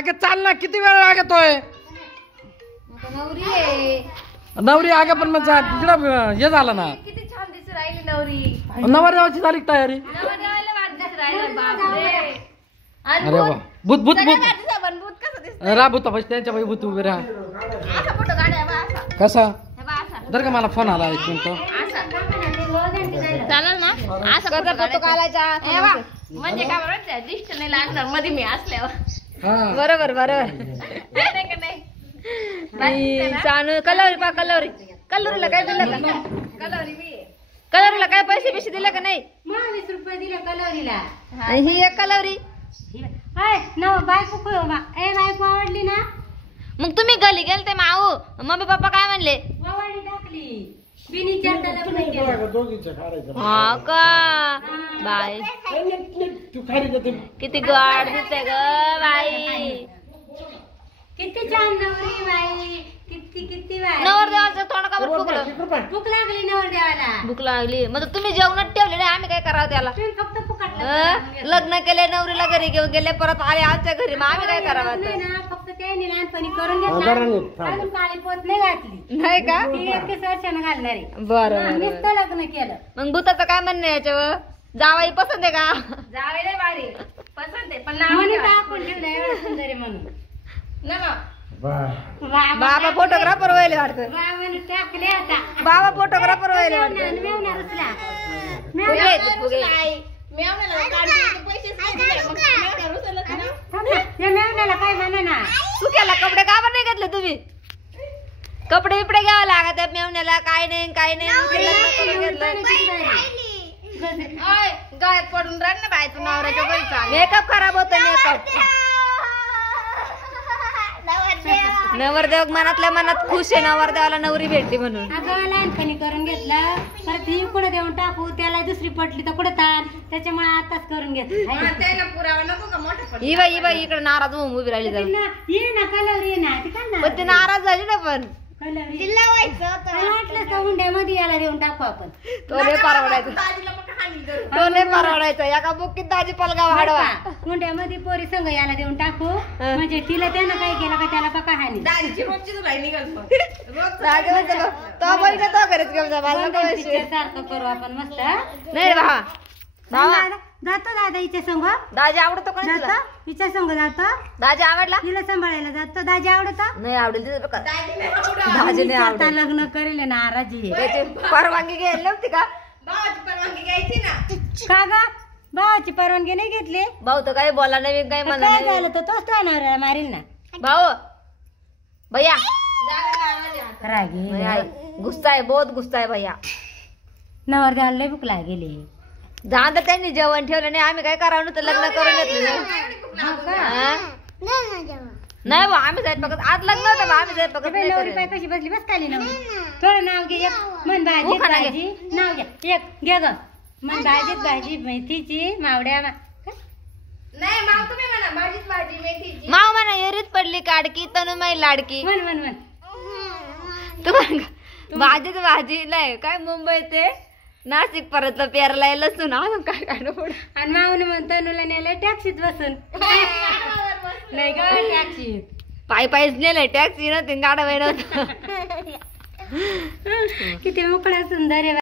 अगं चाल ना, किती वेळ लागतोय? नवरी आहे. नवरी अगं पण मग तिकडं हे झालं ना, किती छान दिसू राहिली नवरी. नवरदेवाची झाली का तयारी? नवरदेवाला वाट दिसू राहिलं. बापरे. अरे वा, भूत भूत भूत पण भूत कसं दिसतं? रा भूत पाहिजे त्यांच्या बाई भूत उभे राहा. असा फोटो काढा बा असा. कसा? हे बा असा. जर का मला फोन आला एक मिनिट. चालेल ना? असा फोटो काढायचा. हे बा म्हणजे काय बरं दिसत नाही लागणार मध्ये मी असल्यावर. बरोबर बरोबर. नाही का नाही? चानू कलवरी पा कलवरी. कलवरीला काय दिलं का? कलवरी बी आहे. कलवरीला काय पैसे बिशे दिले का नाही? 20 रुपये दिले कलवरीला. ही एक कलवरी. हाय न बायको बायको आवडली ना? मग तुम्ही गली गेलते माऊ, मम्मी पप्पा काय म्हणले? आवडली टाकली. बिनी चर्चा लग्न केलं. हा का बाई, किती गाड दिसते ग बाई. किती छान नवरी बाई. किती किती बाई. नवरदेवाचं तोंड का बरं फुगलं? भूक लागली नवरदेवाला. भूक लागली मग तुम्ही जेवणात ठेवले नाही, आम्ही काय करावं त्याला? तुम्ही फक्त फुकट लग्न केले, नवरीला घरी घेऊन गेले, परत आले आमच्या घरी, मग आम्ही काय करावं नाही आता? ना, फक्त त्यांनी लहानपणी करून घेतला. अजून काळी पोत नाही घातली. नाही का? ती 21 वर्षानं घालणार आहे. बरं नुसतं लग्न केलं. मग भूताचं काय म्हणणं आहे याच्यावर? जावाई पसंत आहे का? जावे लय भारी. पसंत आहे पण नाव म्हणून काय? टाकून ठेवलं एवढं सुंदर आहे म्हणून. ना ना. बाबा फोटोग्राफर व्हायला वाटतं. बाबाने टाकले आता. बाबा फोटोग्राफर व्हायला वाटतं. मेवना रुसला. फुगे आहेत, फुगे. मेवण्याला काढून पैसेच नाही दिले. मग मेवण्या रुसलच ना. थांब ना, या मेवण्याला काय म्हणा ना. सुक्याला कपडे का बरं नाही घेतले तुम्ही? कपडे बिपडे घ्यावं लागत आहे मेवण्याला. काय नाही काय नाही, नुसतं लग्न करून घेतलं. ओय गायत पडून राह ना बाय तू नवऱ्याच्या घरी चाल. मेकअप खराब होतो, मेकअप. नवरदेव मनातल्या मनात खुश आहे, नवरदेवाला नवरी भेटली म्हणून. अगं लहानपणी करून घेतलं, परत ही कुठं देऊन टाकू, त्याला दुसरी पटली तर कुठं ताण, त्याच्यामुळे आताच करून घेतलं. मग त्याला पुरावा नको का मोठा पण. ही बाई इकडे नाराज होऊन उभी राहिली जाऊन. ये ना कलर ये ना, ती का पण ती नाराज झाली ना, पण कलर वाटलं तर हुंड्यामध्ये याला देऊन टाकू आपण. तो नाही परवडायचा. दाजीला मग हानी करू. तो नाही परवडायचा. एका बुकीत दाजी पलगाव वाढवा. हुंड्यामध्ये पोरी संग याला देऊन टाकू, म्हणजे तिला त्यानं काय केलं का त्याला पका हानी. दाजीची रोजची तुला निघाल मग. रोज दाजी म्हणते का, तो बघ तो घरीच घेऊन जा, मला नको पैसे. पिक्चर सारखं करू आपण मस्त. नाही भावा, भावा जातो दादा हिच्या संग. दाजी आवडतो का नाही तुला? जातो हिच्या संग जातो. दाजी आवडला? तिला सांभाळायला जातो. दाजी आवडतो. नाही आवडेल तिचं बघा. दाजीने आवडा. दाजी नाही आता आवडेल. लग्न करेल नाराजी आहे. त्याची परवानगी घ्यायला नव्हती का? भावाची परवानगी घ्यायची ना. का ग भावाची परवानगी नाही घेतली? भाऊ तर काही बोला नाही, काही म्हणा काय नाही. झालं तर तोच तो नवऱ्याला मारील ना. भाऊ भैया जागा नाही माझ्या हातात. रागी भैया, गुस्सा आहे, बहुत गुस्सा आहे भैया. नवरदेवाला लय भूक लागेली. जाऊन तर त्यांनी जेवण ठेवलं नाही, आम्ही काय करावं नव्हतं, लग्न करून घेतलं. हा? नाही भाऊ, आम्ही जायत बघत आज लग्न होतं बा, आम्ही जायत बघत नाही नवरी करेल. पाय कशी बसली बस खाली नवरी. थोडं नाव घे, एक मन भाजी हो, खाना घे. भाजी नाव घ्या, एक घे ग. मन भाजीत भाजी मेथीची मावड्या नाही माव तुम्ही म्हणा भाजीच भाजी मेथीची. माव म्हणा एरीत पडली काडकी, तनुमाई लाडकी. मन मन मन. तुम्हाला भाजीच भाजी नाही काय, मुंबई ते नाशिक परत पेरलाय लसूण, अजून काय काय पुढे. आणि माऊन म्हणतो नुला नेलं टॅक्सीत बसून. नाही ग टॅक्सीत पायी पायीच नेलंय, टॅक्सी नव्हती, गाडा नव्हतं. किती मोकळा सुंदर आहे.